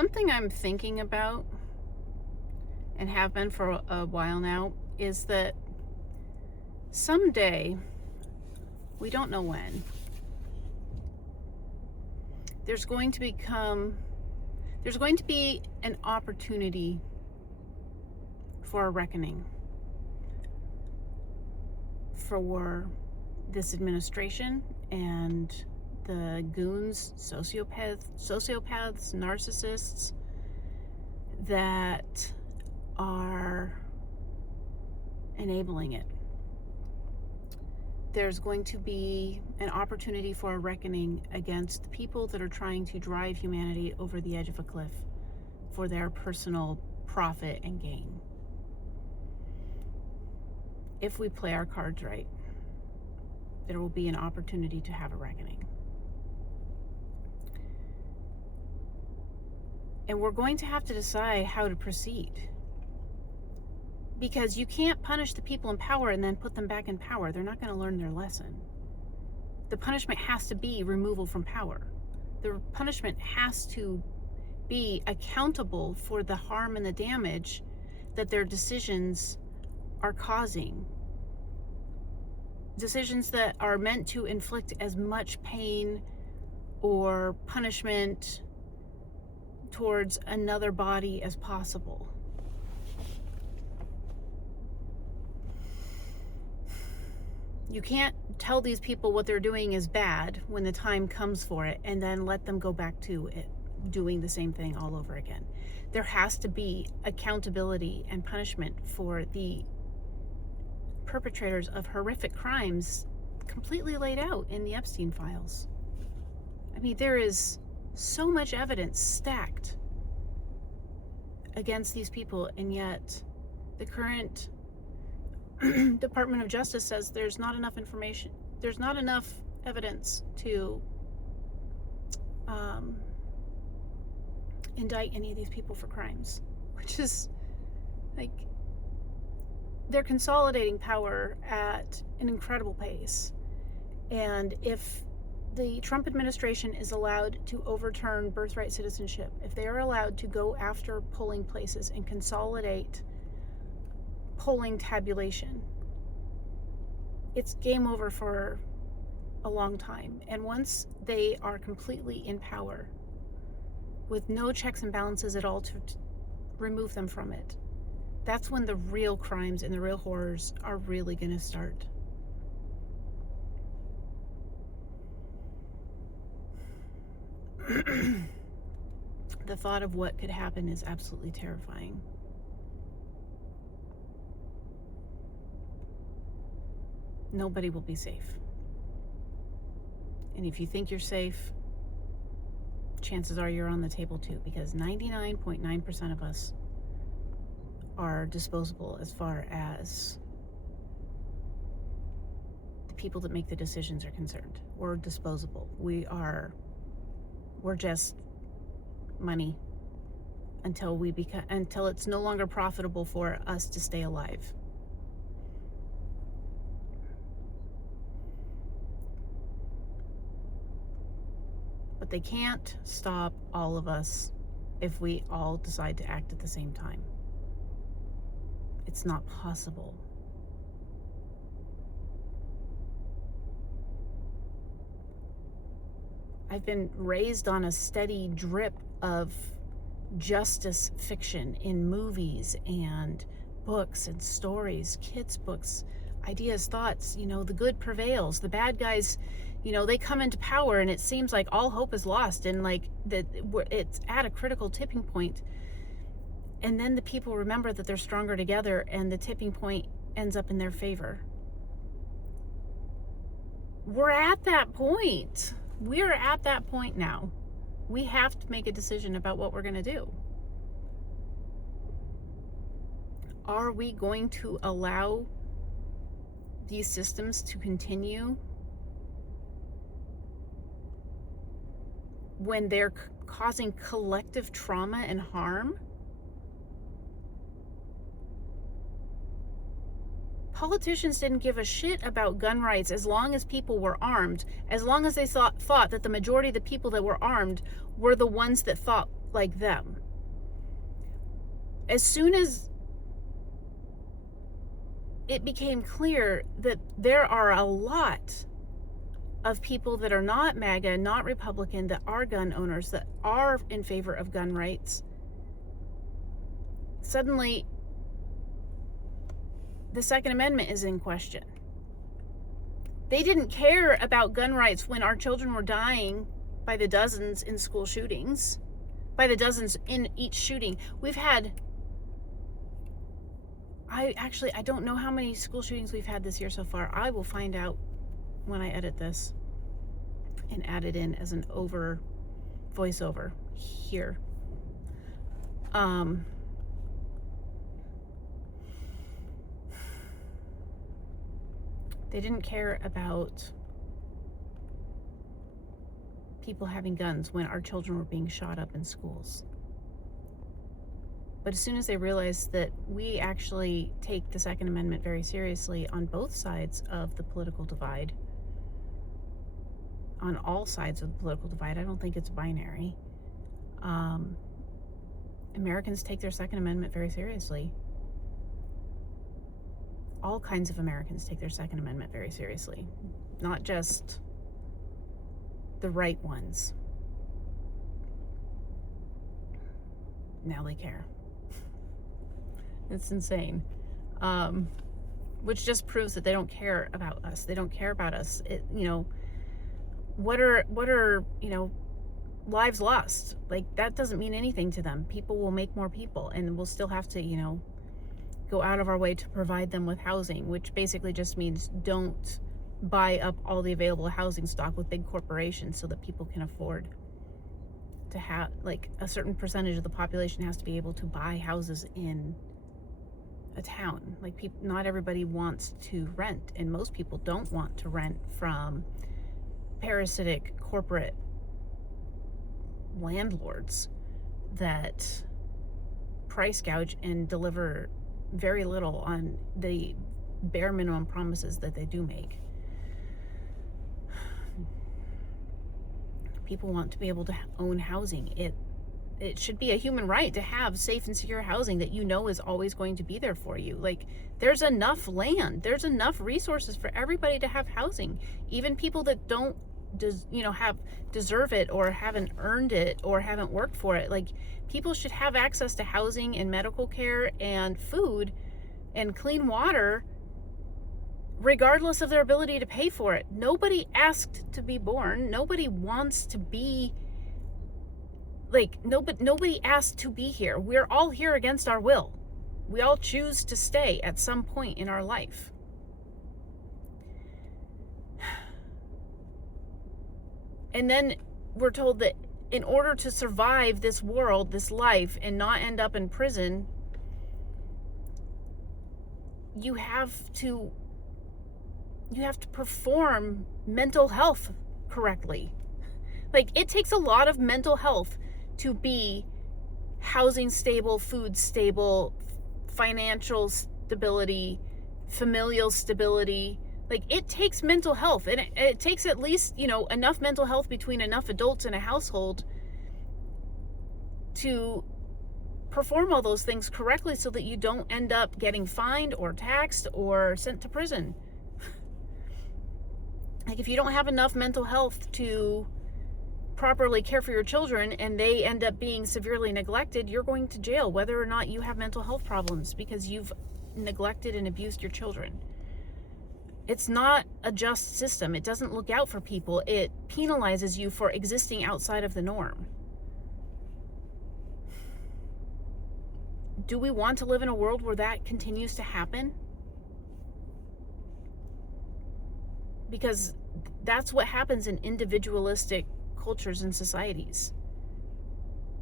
Something I'm thinking about and have been for a while now is that someday, we don't know when, there's going to be an opportunity for a reckoning for this administration and the goons, sociopaths, narcissists that are enabling it. There's going to be an opportunity for a reckoning against the people that are trying to drive humanity over the edge of a cliff for their personal profit and gain. If we play our cards right, there will be an opportunity to have a reckoning. And we're going to have to decide how to proceed. Because you can't punish the people in power and then put them back in power. They're not going to learn their lesson. The punishment has to be removal from power. The punishment has to be accountable for the harm and the damage that their decisions are causing. Decisions that are meant to inflict as much pain or punishment towards another body as possible. You can't tell these people what they're doing is bad when the time comes for it and then let them go back to it, doing the same thing all over again. There has to be accountability and punishment for the perpetrators of horrific crimes completely laid out in the Epstein files. I mean, there is so much evidence stacked against these people, and yet the current Department of Justice says there's not enough information, there's not enough evidence to indict any of these people for crimes, which is like, they're consolidating power at an incredible pace. And if the Trump administration is allowed to overturn birthright citizenship, if they are allowed to go after polling places and consolidate polling tabulation, it's game over for a long time. And once they are completely in power with no checks and balances at all to remove them from it, that's when the real crimes and the real horrors are really going to start. The thought of what could happen is absolutely terrifying. Nobody will be safe. And if you think you're safe, chances are you're on the table too, because 99.9% of us are disposable as far as the people that make the decisions are concerned. We're disposable. We're just money until it's no longer profitable for us to stay alive. But they can't stop all of us if we all decide to act at the same time. It's not possible. I've been raised on a steady drip of justice fiction in movies and books and stories, kids' books, ideas, thoughts. The good prevails. The bad guys, they come into power and it seems like all hope is lost, and like that it's at a critical tipping point. And then the people remember that they're stronger together, and the tipping point ends up in their favor. We're at that point. We're at that point now. We have to make a decision about what we're going to do. Are we going to allow these systems to continue when they're causing collective trauma and harm? Politicians didn't give a shit about gun rights as long as people were armed, as long as they thought that the majority of the people that were armed were the ones that thought like them. As soon as it became clear that there are a lot of people that are not MAGA, not Republican, that are gun owners, that are in favor of gun rights, suddenly the Second Amendment is in question. They didn't care about gun rights when our children were dying by the dozens in school shootings, by the dozens in each shooting. We've had, I don't know how many school shootings we've had this year so far. I will find out when I edit this and add it in as an voiceover here. They didn't care about people having guns when our children were being shot up in schools. But as soon as they realized that we actually take the Second Amendment very seriously on both sides of the political divide, on all sides of the political divide, I don't think it's binary. Americans take their Second Amendment very seriously. All kinds of Americans take their Second Amendment very seriously, not just the right ones. Now they care. It's insane. Which just proves that they don't care about us. They don't care about us. What are lives lost? Like, that doesn't mean anything to them. People will make more people, and we'll still have to, go out of our way to provide them with housing, which basically just means don't buy up all the available housing stock with big corporations so that people can afford to have, like, a certain percentage of the population has to be able to buy houses in a town. Like, not everybody wants to rent, and most people don't want to rent from parasitic corporate landlords that price gouge and deliver very little on the bare minimum promises that they do make. People want to be able to own housing. It should be a human right to have safe and secure housing that is always going to be there for you. Like, there's enough land, there's enough resources for everybody to have housing, even people that don't deserve it or haven't earned it or haven't worked for it. Like, people should have access to housing and medical care and food and clean water regardless of their ability to pay for it. Nobody asked to be born. Nobody wants to be, nobody asked to be here. We're all here against our will. We all choose to stay at some point in our life. And then we're told that in order to survive this world, this life, and not end up in prison, you have to perform mental health correctly. Like, it takes a lot of mental health to be housing stable, food stable, financial stability, familial stability. Like, it takes mental health, and it takes at least, enough mental health between enough adults in a household to perform all those things correctly so that you don't end up getting fined or taxed or sent to prison. Like, if you don't have enough mental health to properly care for your children and they end up being severely neglected, you're going to jail, whether or not you have mental health problems, because you've neglected and abused your children. It's not a just system. It doesn't look out for people. It penalizes you for existing outside of the norm. Do we want to live in a world where that continues to happen? Because that's what happens in individualistic cultures and societies.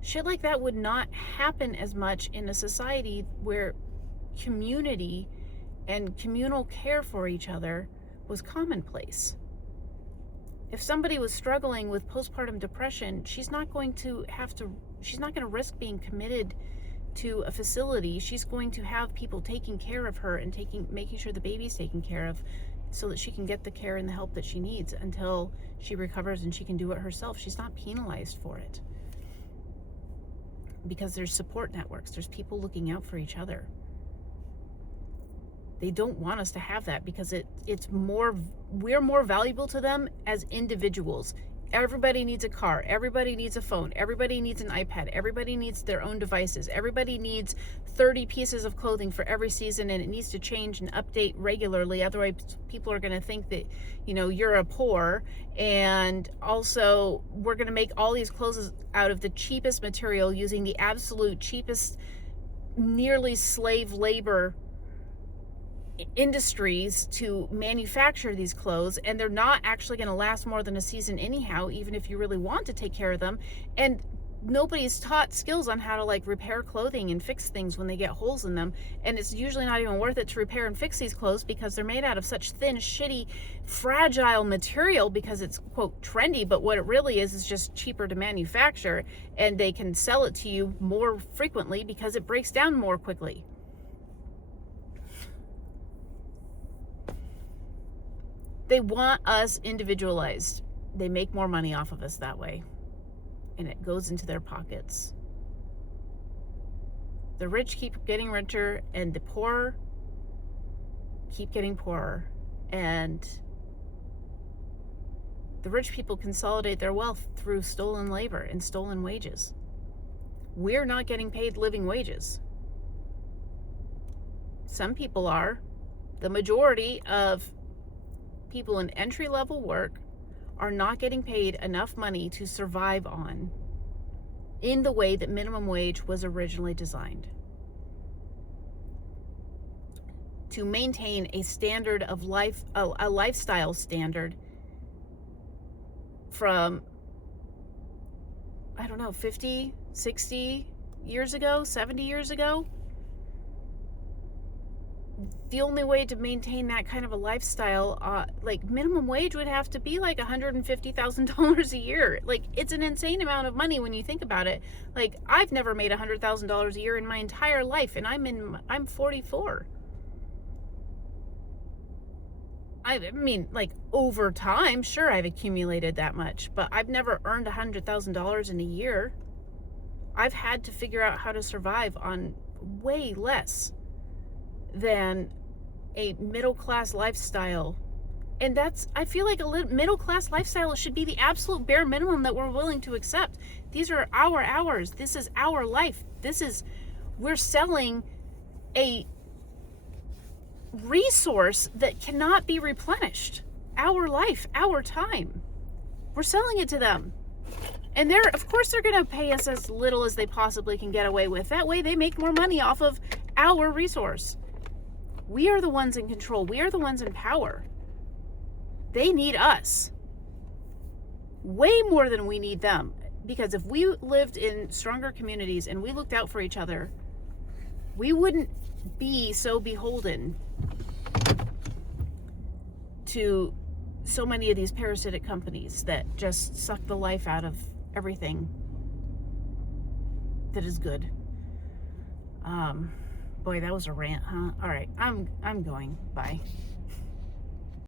Shit like that would not happen as much in a society where community and communal care for each other was commonplace. If somebody was struggling with postpartum depression, she's not going to risk being committed to a facility. She's going to have people taking care of her and making sure the baby's taken care of so that she can get the care and the help that she needs until she recovers and she can do it herself. She's not penalized for it. because there's support networks. There's people looking out for each other. They don't want us to have that because we're more valuable to them as individuals. Everybody needs a car. Everybody needs a phone. Everybody needs an iPad. Everybody needs their own devices. Everybody needs 30 pieces of clothing for every season, and it needs to change and update regularly. Otherwise, people are going to think that, you're a poor. And also, we're going to make all these clothes out of the cheapest material using the absolute cheapest, nearly slave labor industries to manufacture these clothes, and they're not actually going to last more than a season anyhow, even if you really want to take care of them. And nobody's taught skills on how to repair clothing and fix things when they get holes in them, and it's usually not even worth it to repair and fix these clothes because they're made out of such thin, shitty, fragile material because it's, quote, trendy, but what it really is just cheaper to manufacture, and they can sell it to you more frequently because it breaks down more quickly. They want us individualized. They make more money off of us that way, and it goes into their pockets. The rich keep getting richer, and the poor keep getting poorer. And the rich people consolidate their wealth through stolen labor and stolen wages. We're not getting paid living wages. Some people are. The majority of people in entry-level work are not getting paid enough money to survive on in the way that minimum wage was originally designed. To maintain a standard of life, a lifestyle standard from, 50, 60 years ago, 70 years ago. The only way to maintain that kind of a lifestyle, minimum wage would have to be $150,000 a year. It's an insane amount of money when you think about it. I've never made $100,000 a year in my entire life, and I'm 44. I mean, over time, sure, I've accumulated that much, but I've never earned $100,000 in a year. I've had to figure out how to survive on way less than a middle-class lifestyle. And I feel like a middle-class lifestyle should be the absolute bare minimum that we're willing to accept. These are our hours. This is our life. We're selling a resource that cannot be replenished. Our life, our time. We're selling it to them. And of course they're going to pay us as little as they possibly can get away with. That way they make more money off of our resource. We are the ones in control. We are the ones in power. They need us way more than we need them. Because if we lived in stronger communities and we looked out for each other, we wouldn't be so beholden to so many of these parasitic companies that just suck the life out of everything that is good. Boy, that was a rant, huh? All right, I'm going. Bye.